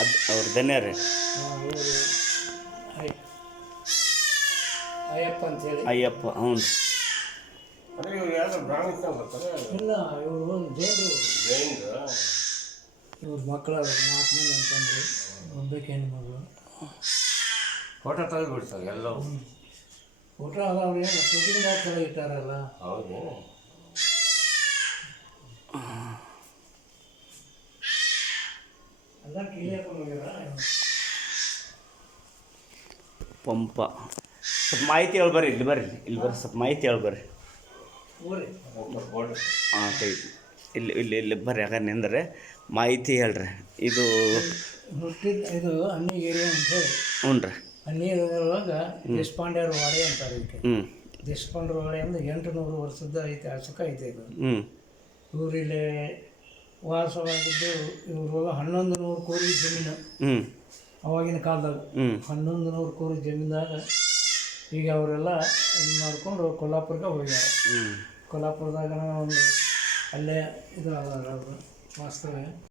ಅದು ಅವ್ರ ದನ್ಯ ರೀ. ಇವರು ಅಯ್ಯಪ್ಪ ಅಂತೇಳಿ. ಅಯ್ಯಪ್ಪ, ಹ್ಞೂ ರೀ. ಇಲ್ಲ, ಇವರು ಜೈನರು. ಇವ್ರ ಮಕ್ಕಳು 4 ಮಂದಿ ಅಂತಂದ್ರು, ಒಬ್ಬಕ್ಕೆ ಹೆಣ್ಮಗಳು. ಫೋಟೋ ತೆಗೆದುಬಿಡ್ತಾರೆ ಎಲ್ಲವೂ. ಫೋಟೋ ಅದಾವ್ರಿ, ಶೂಟಿಂಗ್ ಆಗ್ತಾರೆ ಇಟ್ಟಾರಲ್ಲ. ಹೌದು. ಎಲ್ಲ ಕ್ಲಿಯರ್ ಹೋಗ್ಯಾರ. ಪಂಪ ಸ್ವಲ್ಪ ಮಾಹಿತಿ ಹೇಳಿ ಬರ್ರಿ, ಇಲ್ಲಿ ಬರ್ರಿ, ಇಲ್ಲಿ ಬರ್ರಿ, ಸ್ವಲ್ಪ ಮಾಹಿತಿ ಹೇಳಿ ಬರ್ರಿ. ಹಾಂ ತೆಗಿ, ಇಲ್ಲಿ ಇಲ್ಲಿ ಇಲ್ಲಿ ಬರ್ರಿ, ಯಾಕಂದ್ರೆ ನಿಂದ್ರೆ ಮಾಹಿತಿ ಹೇಳ್ರಿ. ಇದು ಇದು ಅನ್ನಿಗೇರಿ ಅಂತ ಹೇಳಿ. ಹ್ಞೂ ರೀ. ಅನ್ನಿಗೇರಿಯೊಳಗೆ ದೇಶಪಾಂಡೆಯವ್ರ ವಾಡೆ ಅಂತಾರೆ ಇದಕ್ಕೆ. ಹ್ಞೂ. ದೇಶಪಾಂಡ್ರ ವಾಡೆ ಅಂದ್ರೆ 800 ವರ್ಷದ ಐತಿಹಾಸಿಕ ಐತೆ ಇದು. ಹ್ಞೂ. ಇವ್ರು ಇಲ್ಲಿ ವಾಸವಾಗಿದ್ದು, ಇವರು 1100 ಕೋರಿ ಜಮೀನು. ಹ್ಞೂ. ಅವಾಗಿನ ಕಾಲದಾಗ 1100 ಕೋರಿ ಜಮೀನ್ದಾಗ ಈಗ ಅವರೆಲ್ಲ ಇದು ಮಾಡಿಕೊಂಡು ಕೊಲ್ಲಾಪುರಕ್ಕೆ ಹೋಗ್ಯಾರ. ಕೊಲ್ಲಾಪುರದಾಗ ಒಂದು ಅಲ್ಲೇ ಇದು ಅವರು ವಾಸ್ತವ್ಯ.